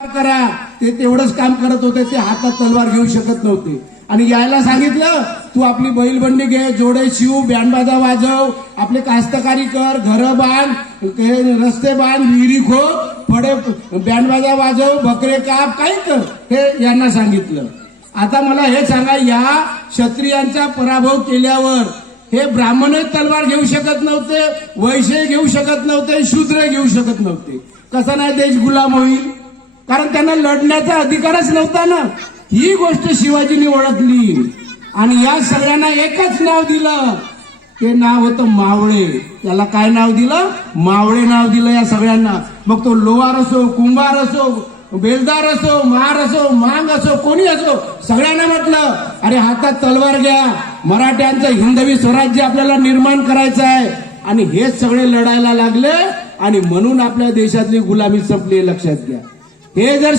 करा ते तेवढंच काम करत होते, ते हातात तलवार घेऊ शकत नव्हते. आणि यायला सांगितलं तू आपली बैलबंडी घे, जोडे शिव, बँडबाजा वाजव, आपले कास्तकारी कर, घर बांध, रस्ते बांध, विहिरी खो, फडे बँडबाजा वाजव, बकरे काप, काही कर, हे यांना सांगितलं. आता मला हे सांगा, या क्षत्रियांचा पराभव केल्यावर हे ब्राह्मण तलवार घेऊ शकत नव्हते, वैश्य घेऊ शकत नव्हते, शूद्र घेऊ शकत नव्हते. कसा नाही देश गुलाम होईल? कारण त्यांना लढण्याचा अधिकारच नव्हता ना. ही गोष्ट शिवाजींनी ओळखली आणि या सगळ्यांना एकच नाव दिलं, ते नाव होतं मावळे. त्याला काय नाव दिलं? मावळे नाव दिलं या सगळ्यांना. मग तो लोहार असो, कुंभार असो, बेलदार असो, मार असो, मांग असो, कोणी असो, सगळ्यांना म्हटलं अरे हातात तलवार घ्या, मराठ्यांचं हिंदवी स्वराज्य आपल्याला निर्माण करायचं आहे. आणि हे सगळे लढायला लागले आणि म्हणून आपल्या देशातली गुलामी संपली, लक्षात घ्या. हे जर